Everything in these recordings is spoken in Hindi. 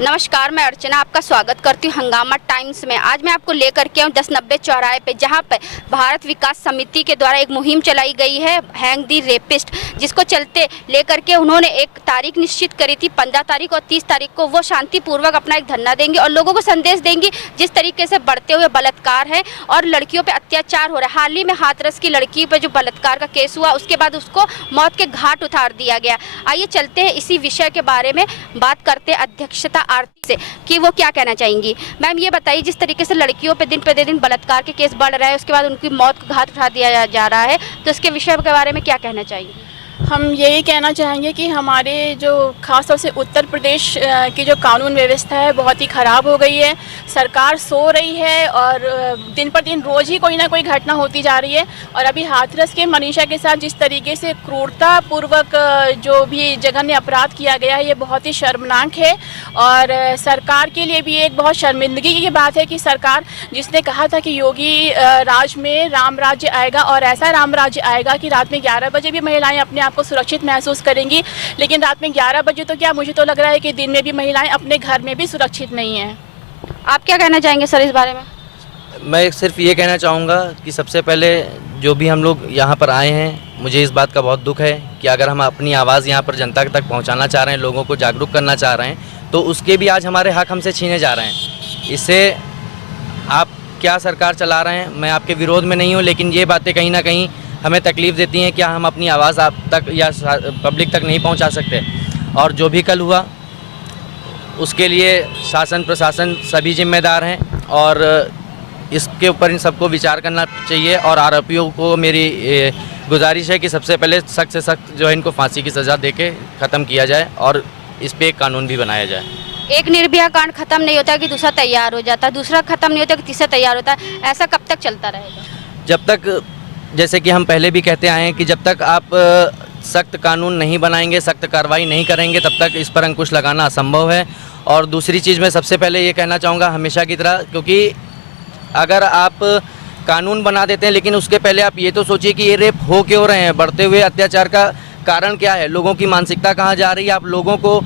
नमस्कार, मैं अर्चना आपका स्वागत करती हूँ हंगामा टाइम्स में। आज मैं आपको लेकर के आऊँ 1090 चौराहे पे, जहाँ पर भारत विकास समिति के द्वारा एक मुहिम चलाई गई है, हैंग दी रेपिस्ट, जिसको चलते लेकर के उन्होंने एक तारीख निश्चित करी थी 15 तारीख और 30 तारीख को वो शांतिपूर्वक अपना एक धरना देंगे और लोगों को संदेश देंगे जिस तरीके से बढ़ते हुए बलात्कार है और लड़कियों पर अत्याचार हो रहा है। हाल ही में हाथरस की लड़की पर जो बलात्कार का केस हुआ, उसके बाद उसको मौत के घाट उतार दिया गया। आइए चलते हैं इसी विषय के बारे में बात करते हैं अध्यक्षता आरती से कि वो क्या कहना चाहेंगी। मैम, ये बताइए, जिस तरीके से लड़कियों पे दिन प्रतिदिन बलात्कार के केस बढ़ रहे हैं, उसके बाद उनकी मौत का घाट उठा दिया जा रहा है, तो इसके विषय के बारे में क्या कहना चाहिए? हम यही कहना चाहेंगे कि हमारे जो खासतौर से उत्तर प्रदेश की जो कानून व्यवस्था है बहुत ही ख़राब हो गई है। सरकार सो रही है और दिन पर दिन रोज़ ही कोई ना कोई घटना होती जा रही है। और अभी हाथरस के मनीषा के साथ जिस तरीके से क्रूरतापूर्वक जो भी जघन्य अपराध किया गया है, ये बहुत ही शर्मनाक है। और सरकार के लिए भी एक बहुत शर्मिंदगी की बात है कि सरकार जिसने कहा था कि योगी राज में राम राज्य आएगा और ऐसा राम राज्य आएगा कि रात में 11 बजे भी महिलाएँ अपने को सुरक्षित महसूस करेंगी, लेकिन रात में 11 बजे तो क्या, मुझे तो लग रहा है कि दिन में भी महिलाएं अपने घर में भी सुरक्षित नहीं हैं। आप क्या कहना चाहेंगे सर इस बारे में? मैं सिर्फ ये कहना चाहूँगा कि सबसे पहले जो भी हम लोग यहाँ पर आए हैं, मुझे इस बात का बहुत दुख है कि अगर हम अपनी आवाज़ यहाँ पर जनता तक पहुँचाना चाह रहे हैं, लोगों को जागरूक करना चाह रहे हैं, तो उसके भी आज हमारे हक हमसे छीने जा रहे हैं। इससे आप क्या सरकार चला रहे हैं, मैं आपके विरोध में नहीं हूँ, लेकिन ये बातें कहीं ना कहीं हमें तकलीफ़ देती हैं। क्या हम अपनी आवाज़ आप तक या पब्लिक तक नहीं पहुंचा सकते? और जो भी कल हुआ उसके लिए शासन प्रशासन सभी जिम्मेदार हैं और इसके ऊपर इन सबको विचार करना चाहिए। और आरोपियों को मेरी गुजारिश है कि सबसे पहले सख्त से सख्त जो है इनको फांसी की सज़ा देके ख़त्म किया जाए और इस पर एक कानून भी बनाया जाए। एक निर्भया कांड खत्म नहीं होता कि दूसरा तैयार हो जाता, दूसरा खत्म नहीं होता कि तीसरा तैयार होता है। ऐसा कब तक चलता रहेगा? जब तक, जैसे कि हम पहले भी कहते आए हैं कि जब तक आप सख्त कानून नहीं बनाएंगे, सख्त कार्रवाई नहीं करेंगे, तब तक इस पर अंकुश लगाना असंभव है। और दूसरी चीज़ मैं सबसे पहले ये कहना चाहूँगा, हमेशा की तरह, क्योंकि अगर आप कानून बना देते हैं लेकिन उसके पहले आप ये तो सोचिए कि ये रेप हो क्यों रहे हैं, बढ़ते हुए अत्याचार का कारण क्या है, लोगों की मानसिकता कहाँ जा रही है। आप लोगों को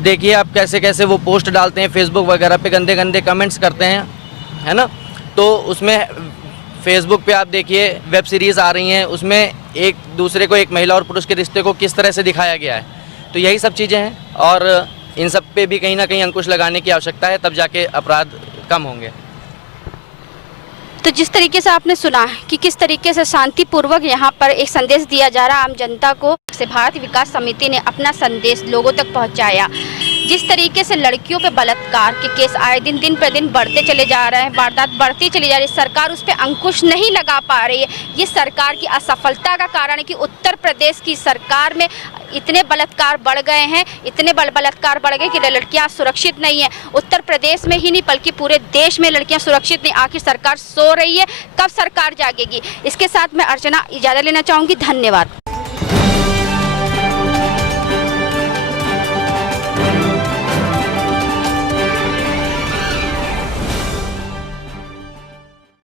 देखिए, आप कैसे कैसे वो पोस्ट डालते हैं फेसबुक वगैरह पे, गंदे गंदे कमेंट्स करते हैं, है ना। तो उसमें फेसबुक पे आप देखिए वेब सीरीज़ आ रही हैं, उसमें एक दूसरे को, एक महिला और पुरुष के रिश्ते को किस तरह से दिखाया गया है। तो यही सब चीज़ें हैं और इन सब पे भी कहीं ना कहीं अंकुश लगाने की आवश्यकता है, तब जाके अपराध कम होंगे। तो जिस तरीके से आपने सुना कि किस तरीके से शांतिपूर्वक यहाँ पर एक संदेश दिया जा रहा आम जनता को, से भारत विकास समिति ने अपना संदेश लोगों तक पहुँचाया। जिस तरीके से लड़कियों पे बलात्कार के केस आए दिन पर दिन बढ़ते चले जा रहे हैं, वारदात बढ़ती चली जा रही है, सरकार उस पर अंकुश नहीं लगा पा रही है। ये सरकार की असफलता का कारण है कि उत्तर प्रदेश की सरकार में इतने बलात्कार बढ़ गए हैं, इतने बलात्कार बढ़ गए कि लड़कियां सुरक्षित नहीं है। उत्तर प्रदेश में ही नहीं बल्कि पूरे देश में लड़कियां सुरक्षित नहीं। आखिर सरकार सो रही है, कब सरकार जागेगी? इसके साथ मैं अर्चना इजाज़त लेना चाहूँगी। धन्यवाद।